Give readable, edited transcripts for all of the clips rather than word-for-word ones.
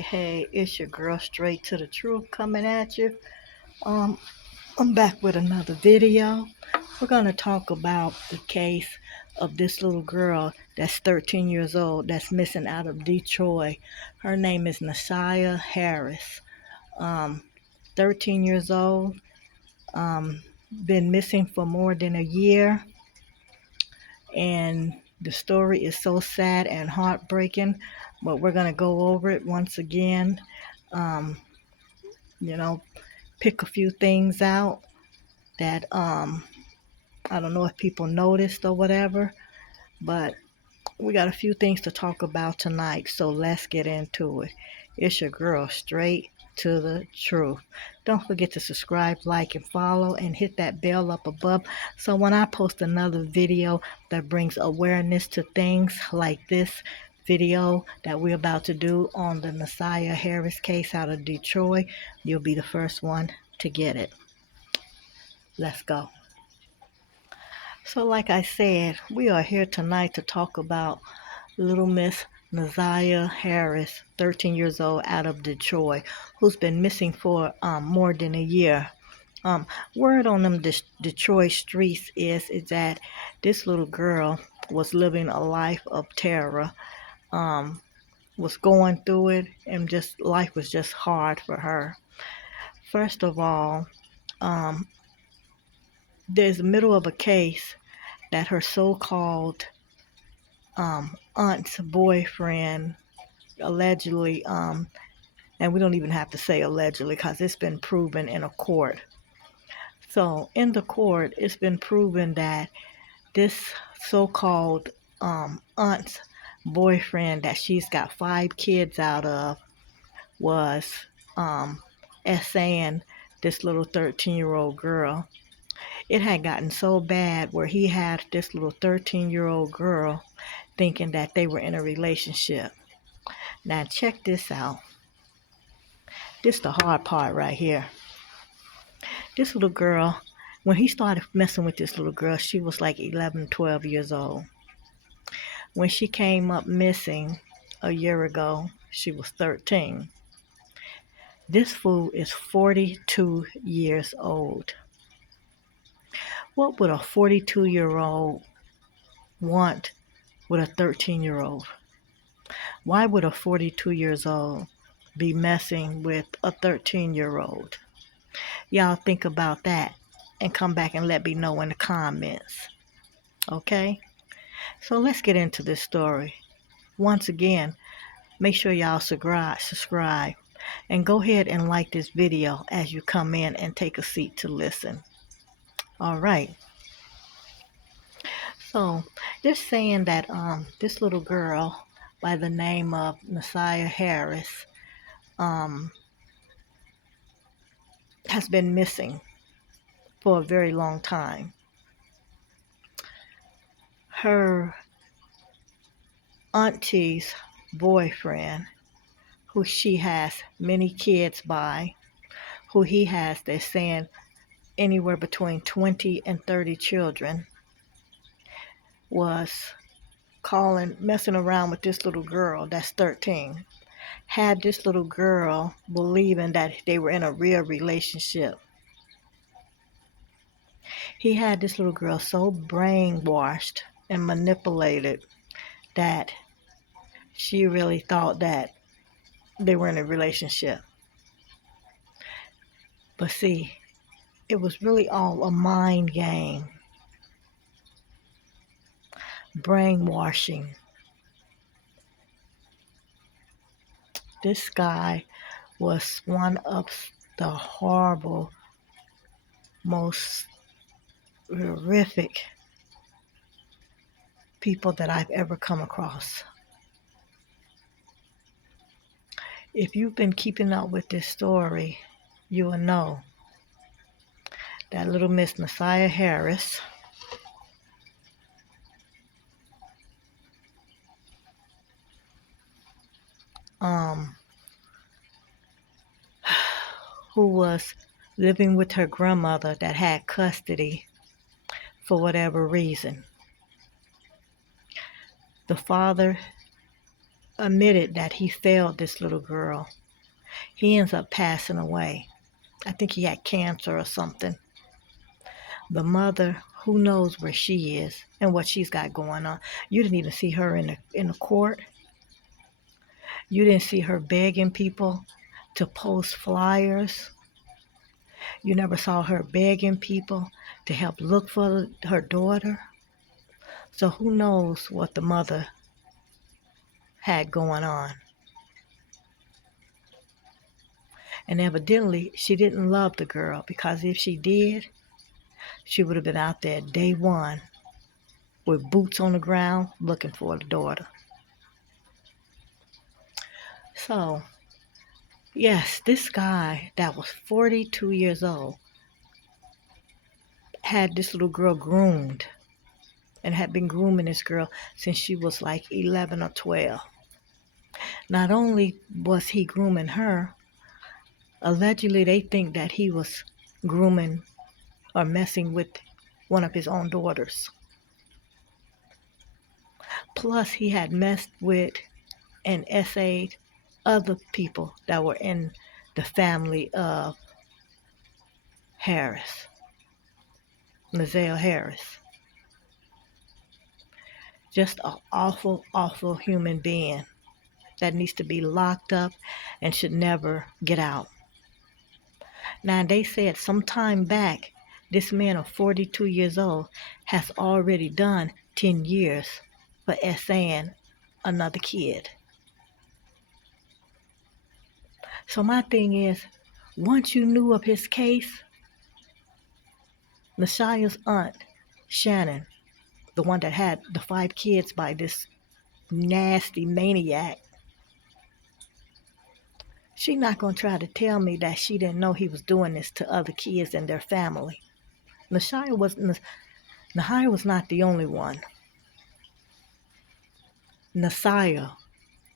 Hey, it's your girl Straight to the Truth coming at you. Um, I'm back with another video. We're gonna talk about the case of this little girl that's 13 years old that's missing out of Detroit. Her name is Nasiah Harris. Um, 13 years old. Um, been missing for more than a year, and the story is so sad and heartbreaking. But we're gonna go over it once again. Um, you know, pick a few things out that I don't know if people noticed or whatever, but we got a few things to talk about tonight, so let's get into it. It's your girl Straight to the Truth. Don't forget to subscribe, like, and follow, and hit that bell up above so when I post another video that brings awareness to things like this video that we're about to do on the Nasiah Harris case out of Detroit, you'll be the first one to get it. Let's go. So, like I said, we are here tonight to talk about little Miss Nasiah Harris, 13 years old, out of Detroit, who's been missing for more than a year. Um, Word on them Detroit streets is that this little girl was living a life of terror, um, was going through it, and just life was just hard for her. First of all, um, there's the middle of a case that her so-called aunt's boyfriend allegedly, and we don't even have to say allegedly because it's been proven in a court. So in the court, it's been proven that this so-called aunt's boyfriend that she's got 5 kids out of was essaying this little 13-year-old girl. It had gotten so bad where he had this little 13-year-old girl thinking that they were in a relationship. Now check this out. This is the hard part right here. This little girl, when he started messing with this little girl, she was like 11, 12 years old. When she came up missing a year ago, she was 13. This fool is 42 years old. What would a 42-year-old want with a 13-year-old? Why would a 42 years old be messing with a 13-year-old? Y'all think about that and come back and let me know in the comments. Okay? So let's get into this story. Once again, make sure y'all subscribe, and go ahead and like this video as you come in and take a seat to listen. All right. So they're saying that this little girl by the name of Nasiah Harris has been missing for a very long time. Her auntie's boyfriend, who she has many kids by, who he has, they're saying, anywhere between 20 and 30 children, was messing around with this little girl that's 13. Had this little girl believing that they were in a real relationship. He had this little girl so brainwashed and manipulated that she really thought that they were in a relationship. But see, it was really all a mind game. Brainwashing. This guy was one of the horrible, most horrific people that I've ever come across. If you've been keeping up with this story, you will know that little Miss Nasiah Harris who was living with her grandmother that had custody for whatever reason. The father admitted that he failed this little girl. He ends up passing away. I think he had cancer or something. The mother, who knows where she is and what she's got going on. You didn't even see her in the court. You didn't see her begging people to post flyers. You never saw her begging people to help look for her daughter. So who knows what the mother had going on. And evidently, she didn't love the girl, because if she did, she would have been out there day one with boots on the ground looking for the daughter. So, yes, this guy that was 42 years old had this little girl groomed, and had been grooming this girl since she was like 11 or 12. Not only was he grooming her, allegedly they think that he was grooming or messing with one of his own daughters. Plus, he had messed with and essayed other people that were in the family of Harris, Nazaria Harris. Just an awful, awful human being that needs to be locked up and should never get out. Now, they said some time back, this man of 42 years old has already done 10 years for essaying another kid. So my thing is, once you knew of his case, Nashia's aunt, Shannon, the one that had the 5 kids by this nasty maniac, she's not going to try to tell me that she didn't know he was doing this to other kids and their family. Nahia was not the only one. Nazaria,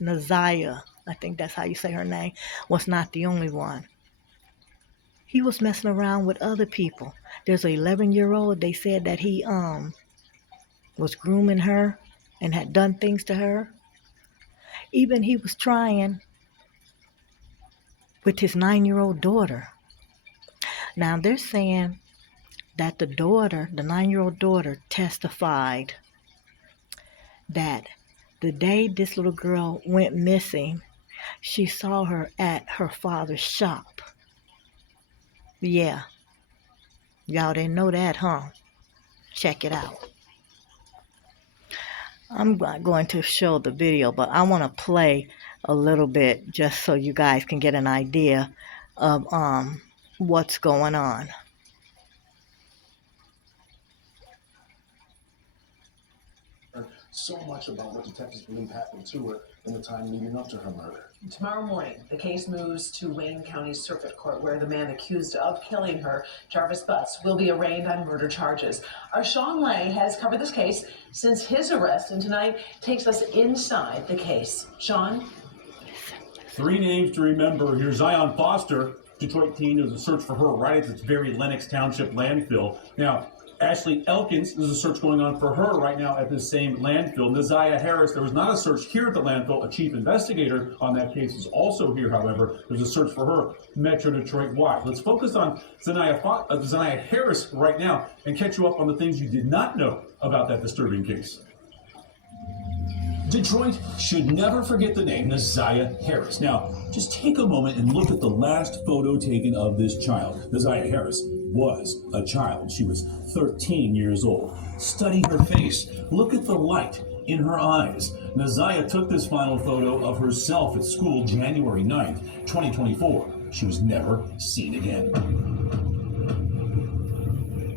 I think that's how you say her name, was not the only one. He was messing around with other people. There's an 11-year-old, they said that he was grooming her and had done things to her. Even he was trying with his 9-year-old daughter. Now they're saying that the 9-year-old daughter testified that the day this little girl went missing, she saw her at her father's shop. Yeah. Y'all didn't know that, huh? Check it out. I'm not going to show the video, but I want to play a little bit just so you guys can get an idea of what's going on. So much about what detectives believe happened to her in the time leading up to her murder. Tomorrow morning, the case moves to Wayne County Circuit Court, where the man accused of killing her, Jarvis Butts, will be arraigned on murder charges. Our Sean Lay has covered this case since his arrest, and tonight takes us inside the case. Sean? 3 names to remember. Here's Zion Foster, Detroit teen. There's a search for her right at this very Lenox Township landfill. Now, Ashley Elkins, there's a search going on for her right now at this same landfill. Nazaria Harris, there was not a search here at the landfill. A chief investigator on that case is also here, however. There's a search for her Metro Detroit wide. Let's focus on Zanaya Harris right now and catch you up on the things you did not know about that disturbing case. Detroit should never forget the name Nazaria Harris. Now, just take a moment and look at the last photo taken of this child. Nazaria Harris was a child. She was 13 years old. Study her face. Look at the light in her eyes. Nazaria took this final photo of herself at school January 9th, 2024. She was never seen again.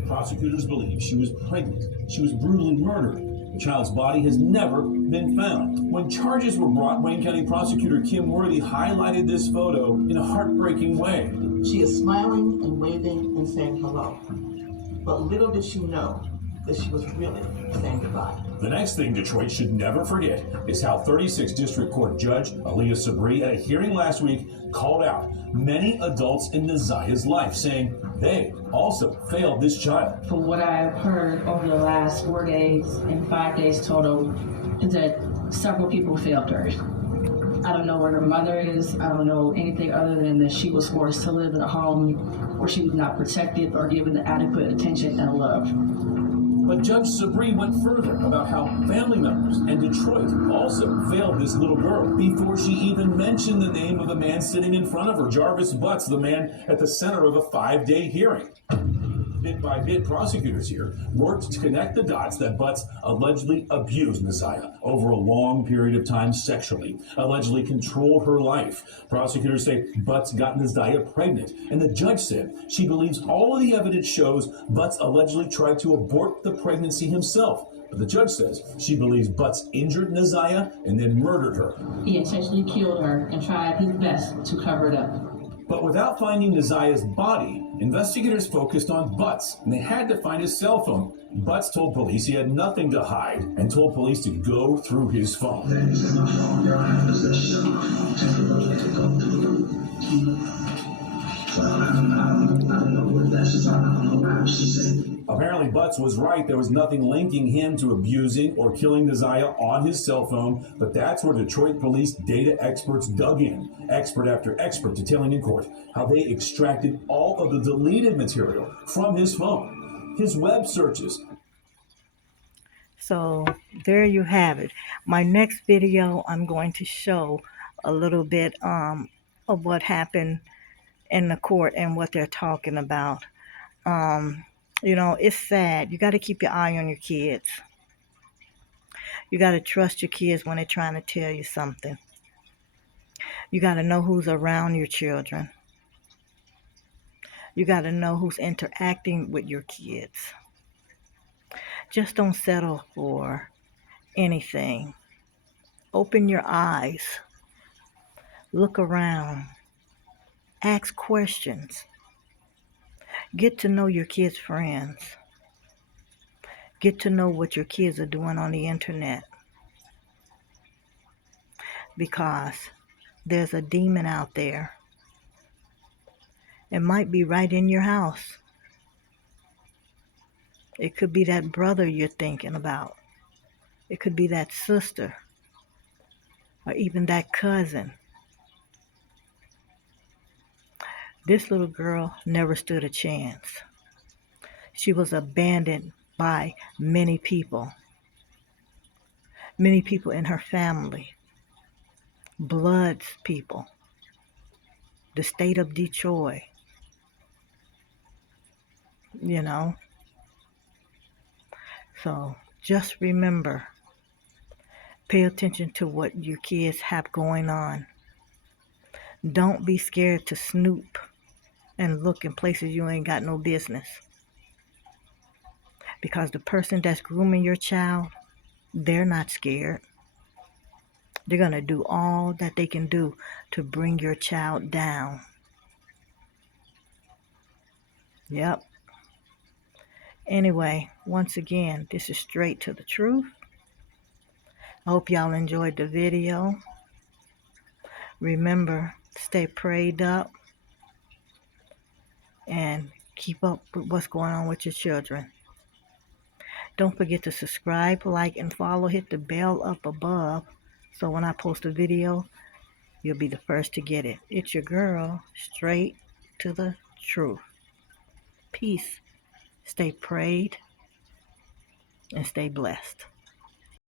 Prosecutors believe she was pregnant. She was brutally murdered. The child's body has never been found. When charges were brought, Wayne County Prosecutor Kim Worthy highlighted this photo in a heartbreaking way. She is smiling and waving and saying hello. But little did she know that she was really saying goodbye. The next thing Detroit should never forget is how 36th District Court Judge Aaliyah Sabri at a hearing last week called out many adults in Nazaria's life, saying they also failed this child. From what I've heard over the last 4 days and 5 days total, is that several people failed her. I don't know where her mother is. I don't know anything other than that she was forced to live in a home where she was not protected or given the adequate attention and love. But Judge Sabri went further about how family members in Detroit also failed this little girl before she even mentioned the name of the man sitting in front of her, Jarvis Butts, the man at the center of a 5-day hearing. Bit by bit, prosecutors here worked to connect the dots that Butts allegedly abused Neziah over a long period of time sexually, allegedly controlled her life. Prosecutors say Butts got Neziah pregnant, and the judge said she believes all of the evidence shows Butts allegedly tried to abort the pregnancy himself. But the judge says she believes Butts injured Neziah and then murdered her. He intentionally killed her and tried his best to cover it up. But without finding Neziah's body, investigators focused on Butts, and they had to find his cell phone. Butts told police he had nothing to hide and told police to go through his phone. Apparently, Butts was right. There was nothing linking him to abusing or killing Neziah on his cell phone, but that's where Detroit police data experts dug in, expert after expert detailing in court how they extracted all of the deleted material from his phone, his web searches. So there you have it. My next video, I'm going to show a little bit of what happened in the court and what they're talking about. You know, it's sad. You got to keep your eye on your kids. You got to trust your kids when they're trying to tell you something. You got to know who's around your children. You got to know who's interacting with your kids. Just don't settle for anything. Open your eyes. Look around. Ask questions. Get to know your kids' friends. Get to know what your kids are doing on the internet. Because there's a demon out there. It might be right in your house. It could be that brother you're thinking about. It could be that sister. Or even that cousin. This little girl never stood a chance. She was abandoned by many people. Many people in her family. Bloods people. The state of Detroit. You know. So just remember, pay attention to what your kids have going on. Don't be scared to snoop and look in places you ain't got no business. Because the person that's grooming your child, they're not scared. They're going to do all that they can do to bring your child down. Yep. Anyway, once again, this is Straight to the Truth. I hope y'all enjoyed the video. Remember, stay prayed up and keep up with what's going on with your children. Don't forget to subscribe, like, and follow. Hit the bell up above so when I post a video, you'll be the first to get it. It's your girl, Straight to the Truth. Peace. Stay prayed and stay blessed.